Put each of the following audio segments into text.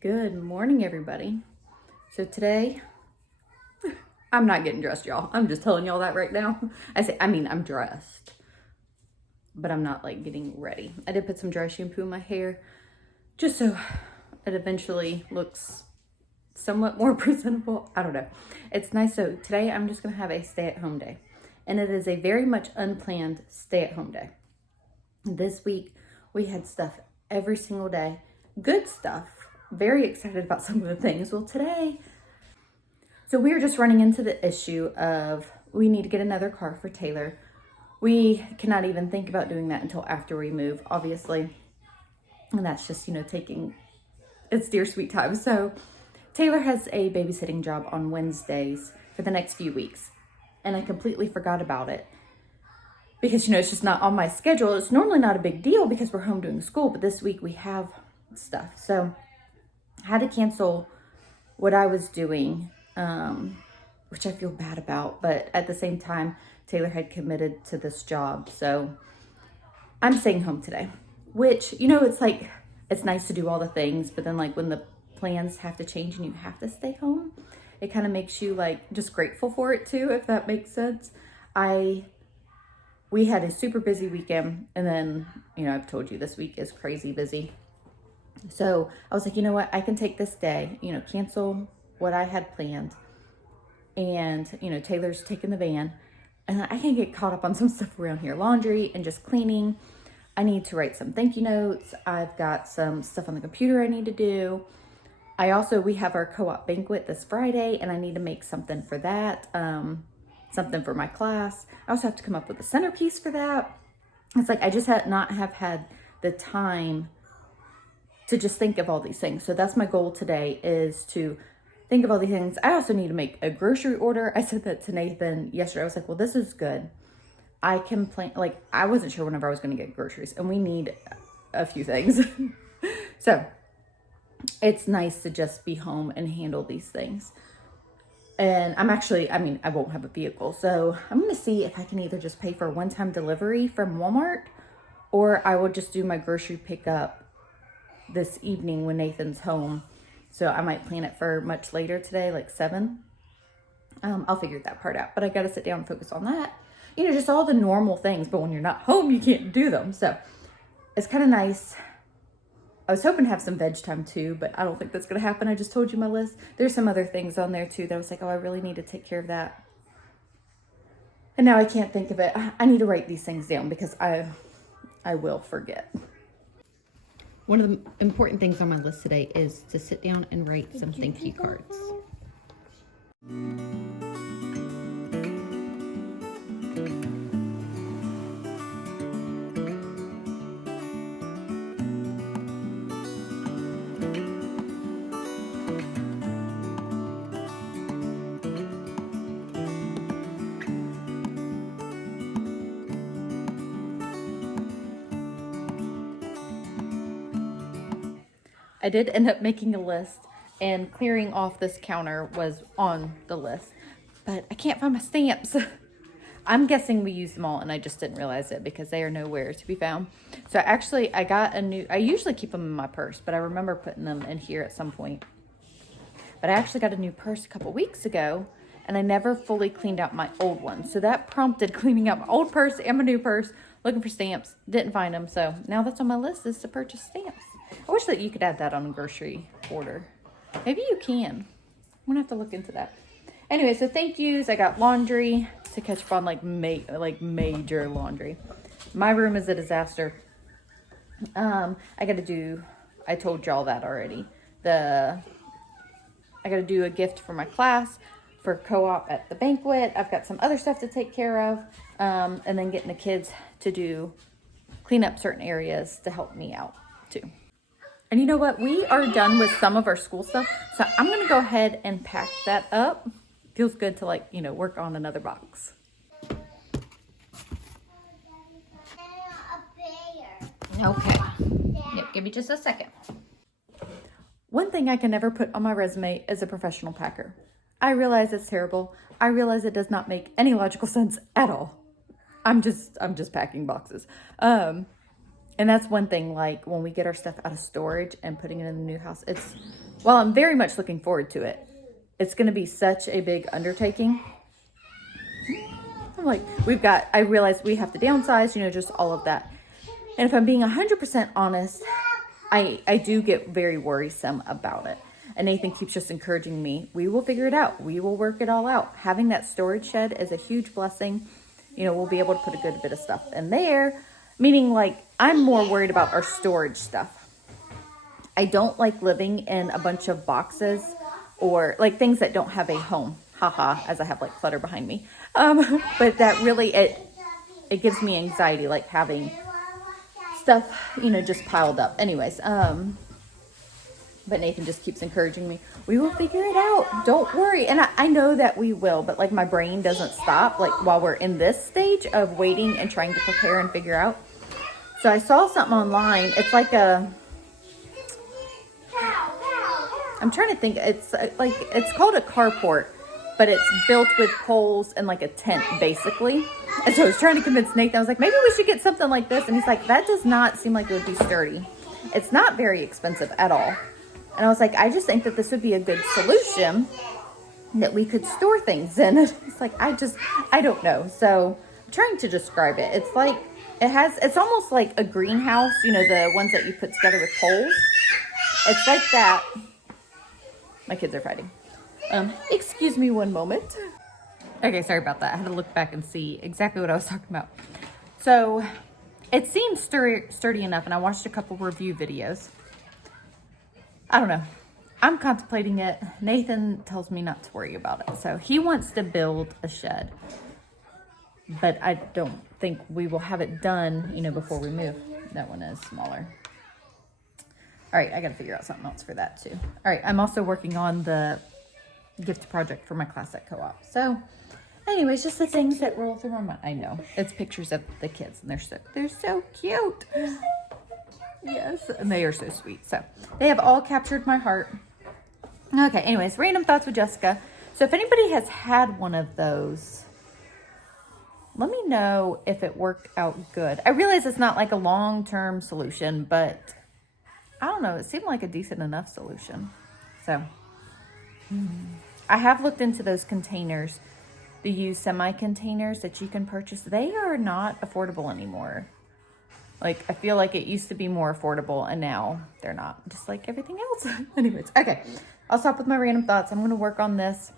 Good morning, everybody. So today, I'm not getting dressed, y'all. I'm just telling y'all that right now. I'm dressed, but I'm not like getting ready. I did put some dry shampoo in my hair just so it eventually looks somewhat more presentable. I don't know. It's nice. So today I'm just gonna have a stay-at-home day, and it is a very much unplanned stay-at-home day. This week we had stuff every single day, good stuff. Very excited about some of the things. Well, today, so we are just running into the issue of we need to get another car for Taylor. We cannot even think about doing that until after we move, obviously. And that's just, taking its dear sweet time. So Taylor has a babysitting job on Wednesdays for the next few weeks. And I completely forgot about it because, it's just not on my schedule. It's normally not a big deal because we're home doing school, but this week we have stuff. So I had to cancel what I was doing, which I feel bad about, but at the same time, Taylor had committed to this job. So I'm staying home today, which, it's nice to do all the things, but then when the plans have to change and you have to stay home, it kind of makes you just grateful for it too, if that makes sense. We had a super busy weekend, and then, I've told you this week is crazy busy. So I was like, you know what? I can take this day, cancel what I had planned. And, Taylor's taking the van, and I can get caught up on some stuff around here, laundry and just cleaning. I need to write some thank you notes. I've got some stuff on the computer I need to do. We have our co-op banquet this Friday, and I need to make something for that, something for my class. I also have to come up with a centerpiece for that. It's I just have had the time to just think of all these things. So that's my goal today, is to think of all these things. I also need to make a grocery order. I said that to Nathan yesterday. I was like, well, this is good. I can plan, I wasn't sure whenever I was going to get groceries, and we need a few things. So it's nice to just be home and handle these things. And I won't have a vehicle. So I'm going to see if I can either just pay for a one-time delivery from Walmart, or I will just do my grocery pickup this evening when Nathan's home. So I might plan it for much later today, 7. I'll figure that part out, but I got to sit down and focus on that. Just all the normal things, but when you're not home, you can't do them. So it's kind of nice. I was hoping to have some veg time too, but I don't think that's going to happen. I just told you my list. There's some other things on there too that I was like, oh, I really need to take care of that. And now I can't think of it. I need to write these things down because I will forget. One of the important things on my list today is to sit down and write some thank you cards. I did end up making a list, and clearing off this counter was on the list, but I can't find my stamps. I'm guessing we used them all, and I just didn't realize it because they are nowhere to be found. So I got I usually keep them in my purse, but I remember putting them in here at some point. But I actually got a new purse a couple weeks ago, and I never fully cleaned out my old one. So that prompted cleaning out my old purse and my new purse, looking for stamps, didn't find them. So now that's on my list, is to purchase stamps. I wish that you could add that on a grocery order. Maybe you can. I'm gonna have to look into that. Anyway, so thank yous. I got laundry to catch up on, major laundry. My room is a disaster. I told y'all that already. I gotta do a gift for my class for co-op at the banquet. I've got some other stuff to take care of. And then getting the kids to clean up certain areas to help me out too. And you know what? We are done with some of our school stuff. So I'm going to go ahead and pack that up. Feels good to work on another box. Okay. Yep, give me just a second. One thing I can never put on my resume is a professional packer. I realize it's terrible. I realize it does not make any logical sense at all. I'm just packing boxes. And that's one thing, when we get our stuff out of storage and putting it in the new house, it's while I'm very much looking forward to it, it's going to be such a big undertaking. I'm like, I realize we have to downsize, just all of that. And if I'm being 100% honest, I do get very worrisome about it. And Nathan keeps just encouraging me, we will figure it out. We will work it all out. Having that storage shed is a huge blessing. We'll be able to put a good bit of stuff in there. Meaning, like, I'm more worried about our storage stuff. I don't like living in a bunch of boxes or like things that don't have a home. Haha, as I have like clutter behind me. But that really, it gives me anxiety, like having stuff, just piled up. Anyways, but Nathan just keeps encouraging me, we will figure it out. Don't worry. And I know that we will, but like my brain doesn't stop like while we're in this stage of waiting and trying to prepare and figure out. So I saw something online. It's like I'm trying to think. It's called a carport, but it's built with poles and like a tent basically. And so I was trying to convince Nathan, I was like, maybe we should get something like this. And he's like, that does not seem like it would be sturdy. It's not very expensive at all. And I was like, I just think that this would be a good solution that we could store things in. It's like, I don't know. So I'm trying to describe it. It's like, it's almost like a greenhouse, the ones that you put together with poles. It's like that. My kids are fighting. Excuse me one moment. Okay, sorry about that. I had to look back and see exactly what I was talking about. So it seems sturdy enough, and I watched a couple review videos. I don't know. I'm contemplating it. Nathan tells me not to worry about it. So he wants to build a shed. But I don't think we will have it done, before we move. That one is smaller. All right, I got to figure out something else for that too. All right, I'm also working on the gift project for my class at co-op. So anyways, just the things that roll through my mind. I know. It's pictures of the kids, and they're so cute. Yes, and they are so sweet. So they have all captured my heart. Okay, anyways, random thoughts with Jessica. So if anybody has had one of those, let me know if it worked out good. I realize it's not like a long-term solution, but I don't know. It seemed like a decent enough solution. So I have looked into those containers, the used semi-containers that you can purchase. They are not affordable anymore. Like, I feel like it used to be more affordable, and now they're not, just like everything else. Anyways, okay. I'll stop with my random thoughts. I'm going to work on this.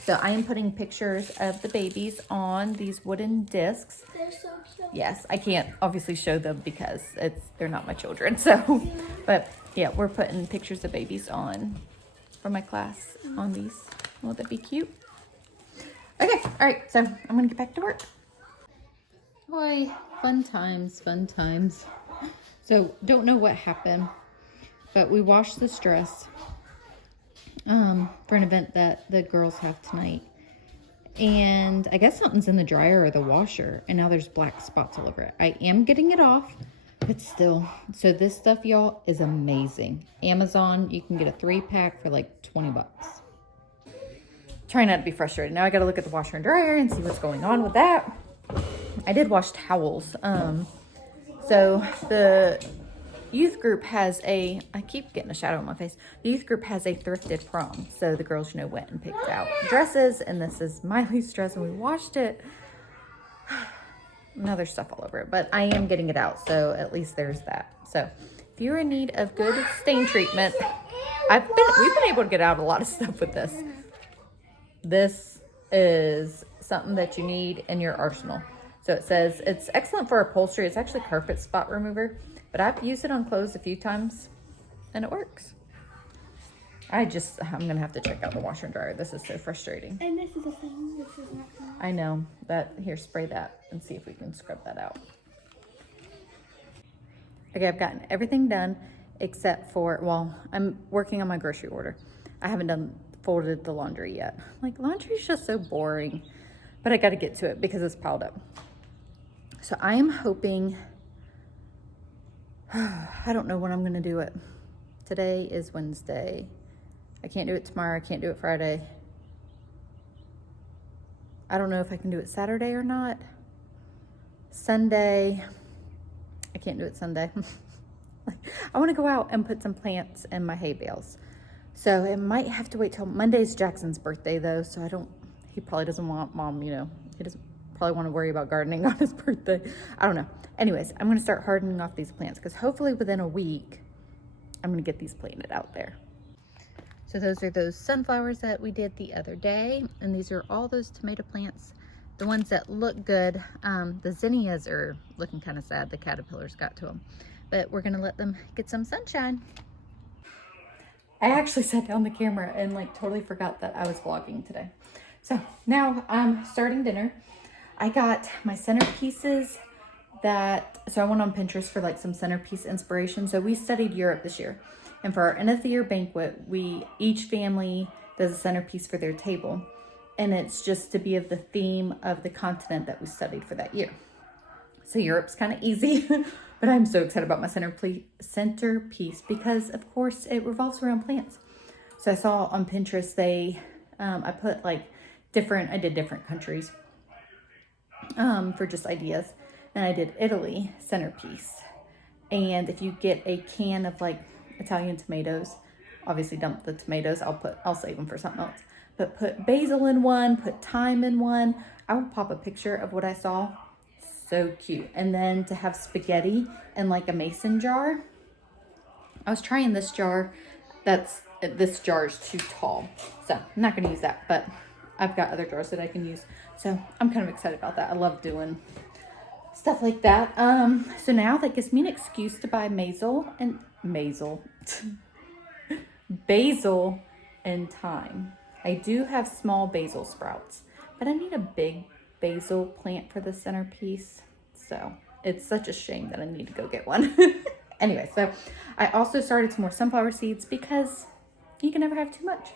So I am putting pictures of the babies on these wooden discs. They're so cute. Yes, I can't obviously show them because they're not my children. So, but yeah, we're putting pictures of babies on for my class on these. Won't that be cute? Okay, all right. So I'm going to get back to work. Boy, fun times, fun times. So don't know what happened, but we washed this dress for an event that the girls have tonight. And I guess something's in the dryer or the washer, and now there's black spots all over it. I am getting it off, but still. So this stuff, y'all, is amazing. Amazon, you can get a 3-pack for like 20 bucks. Trying not to be frustrated. Now I got to look at the washer and dryer and see what's going on with that. I did wash towels. So the youth group has I keep getting a shadow on my face. The youth group has a thrifted prom. So the girls, went and picked out dresses, and this is Miley's dress, and we washed it. Now there's stuff all over it, but I am getting it out. So at least there's that. So if you're in need of good stain treatment, we've been able to get out a lot of stuff with this. This is something that you need in your arsenal. So it says it's excellent for upholstery. It's actually carpet spot remover, but I've used it on clothes a few times and it works. I'm going to have to check out the washer and dryer. This is so frustrating. And this is the thing. This is not good. I know that. Here, spray that and see if we can scrub that out. Okay, I've gotten everything done except for, I'm working on my grocery order. I haven't folded the laundry yet. Like, laundry is just so boring, but I got to get to it because it's piled up. So I am hoping, I don't know when I'm going to do it. Today is Wednesday. I can't do it tomorrow. I can't do it Friday. I don't know if I can do it Saturday or not. Sunday. I can't do it Sunday. I want to go out and put some plants in my hay bales. So it might have to wait till Monday's Jackson's birthday though. So he probably doesn't want mom, he doesn't probably want to worry about gardening on his birthday. I don't know. Anyways, I'm going to start hardening off these plants because hopefully within a week, I'm going to get these planted out there. So those are those sunflowers that we did the other day. And these are all those tomato plants. The ones that look good. The zinnias are looking kind of sad. The caterpillars got to them. But we're going to let them get some sunshine. I actually set down the camera and like totally forgot that I was vlogging today. So now I'm starting dinner. I got my centerpieces so I went on Pinterest for like some centerpiece inspiration. So we studied Europe this year. And for our end of the year banquet, each family does a centerpiece for their table. And it's just to be of the theme of the continent that we studied for that year. So Europe's kind of easy, but I'm so excited about my centerpiece because of course it revolves around plants. So I saw on Pinterest, I put like I did different countries for just ideas. And I did Italy centerpiece. And if you get a can of like Italian tomatoes, obviously dump the tomatoes. I'll save them for something else. But put basil in one, put thyme in one. I will pop a picture of what I saw. So cute. And then to have spaghetti in like a mason jar. I was trying this jar. This jar is too tall. So I'm not going to use that, but I've got other jars that I can use. So I'm kind of excited about that. I love doing stuff like that. So now that gives me an excuse to buy basil and thyme. I do have small basil sprouts, but I need a big basil plant for the centerpiece. So it's such a shame that I need to go get one. Anyway, so I also started some more sunflower seeds because you can never have too much.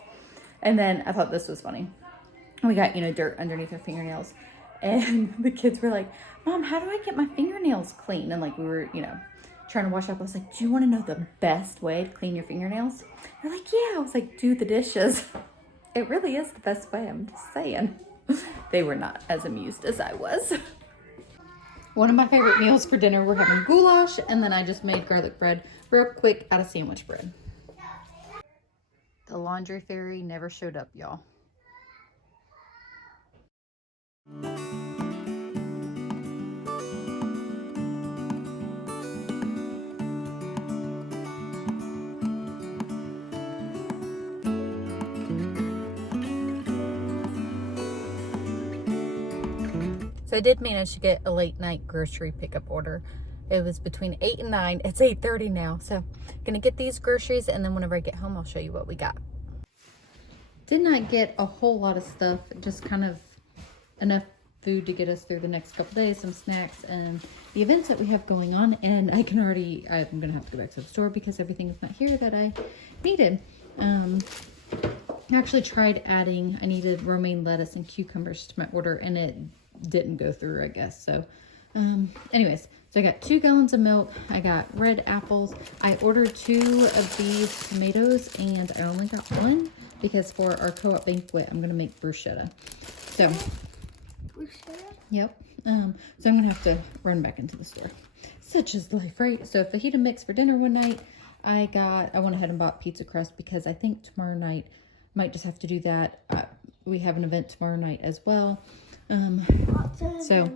And then I thought this was funny. We got, dirt underneath our fingernails. And the kids were like, Mom, how do I get my fingernails clean? And like we were, trying to wash up. I was like, do you want to know the best way to clean your fingernails? They're like, yeah. I was like, do the dishes. It really is the best way. I'm just saying. They were not as amused as I was. One of my favorite meals for dinner, we're having goulash. And then I just made garlic bread real quick out of sandwich bread. The laundry fairy never showed up, y'all. So I did manage to get a late night grocery pickup order. It was between 8 and 9. It's 8:30 now. So gonna get these groceries and then whenever I get home, I'll show you what we got. Did not get a whole lot of stuff, just kind of enough food to get us through the next couple days, some snacks and the events that we have going on. And I'm gonna have to go back to the store because everything is not here that I needed. I actually tried adding, I needed romaine lettuce and cucumbers to my order and it didn't go through, I guess. So anyways, so I got 2 gallons of milk. I got red apples. I ordered 2 of these tomatoes and I only got 1 because for our co-op banquet, I'm going to make bruschetta. So, Bruschetta? Yep. So I'm going to have to run back into the store. Such is life, right? So fajita mix for dinner one night. I went ahead and bought pizza crust because I think tomorrow night, might just have to do that. We have an event tomorrow night as well. So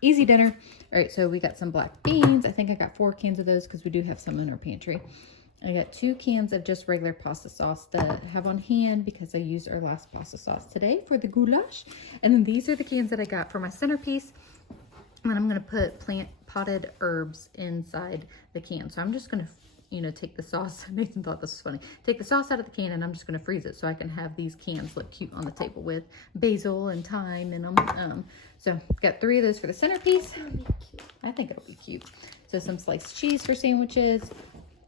easy dinner. All right, so we got some black beans. I think I got 4 cans of those because we do have some in our pantry. I got 2 cans of just regular pasta sauce that I have on hand because I used our last pasta sauce today for the goulash. And then these are the cans that I got for my centerpiece. And I'm going to put potted herbs inside the can. So I'm just going to take the sauce. Nathan thought this was funny. Take the sauce out of the can and I'm just going to freeze it so I can have these cans look cute on the table with basil and thyme in them. So got 3 of those for the centerpiece. I think it'll be cute. So some sliced cheese for sandwiches,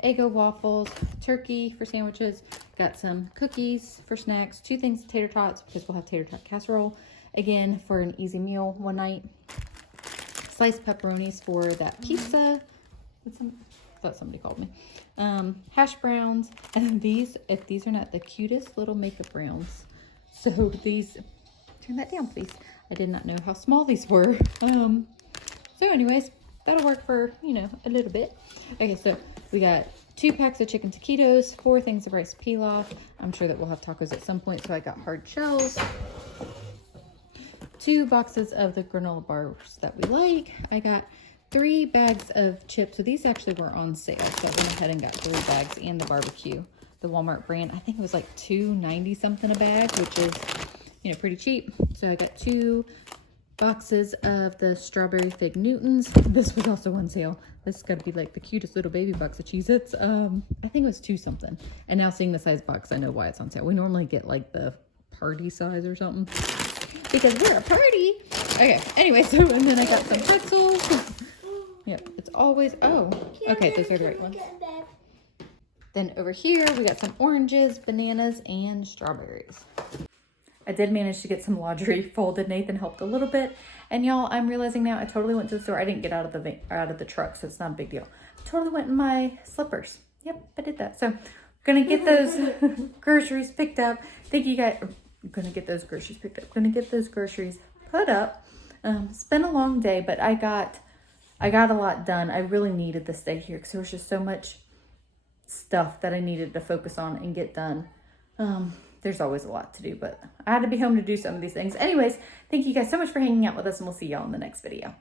Eggo waffles, turkey for sandwiches. Got some cookies for snacks, 2 things of tater tots because we'll have tater tot casserole again for an easy meal one night. Sliced pepperonis for that pizza. Thought somebody called me. Hash browns, and these are not the cutest little makeup rounds. So these, turn that down please. I did not know how small these were. So anyways, that'll work for, a little bit. Okay, so we got 2 packs of chicken taquitos, 4 things of rice pilaf. I'm sure that we'll have tacos at some point, so I got hard shells. 2 boxes of the granola bars that we like. I got 3 bags of chips. So these actually were on sale. So I went ahead and got 3 bags and the barbecue, the Walmart brand. I think it was like $2.90 something a bag, which is, you know, pretty cheap. So I got 2 boxes of the strawberry fig Newtons. This was also on sale. This is gotta be like the cutest little baby box of Cheez-Its. I think it was 2 something. And now seeing the size box, I know why it's on sale. We normally get like the party size or something because we're a party. Okay, anyway, so and then I got some pretzels. Yep, it's always, oh, okay, those are the right ones. Then over here, we got some oranges, bananas, and strawberries. I did manage to get some laundry folded. Nathan helped a little bit. And y'all, I'm realizing now I totally went to the store. I didn't get out of the truck, so it's not a big deal. I totally went in my slippers. Yep, I did that. So I'm gonna get those groceries picked up. Thank you guys. I'm gonna get those groceries picked up. I'm gonna get those groceries put up. It's been a long day, but I got a lot done. I really needed this day here because there was just so much stuff that I needed to focus on and get done. There's always a lot to do, but I had to be home to do some of these things. Anyways, thank you guys so much for hanging out with us, and we'll see y'all in the next video.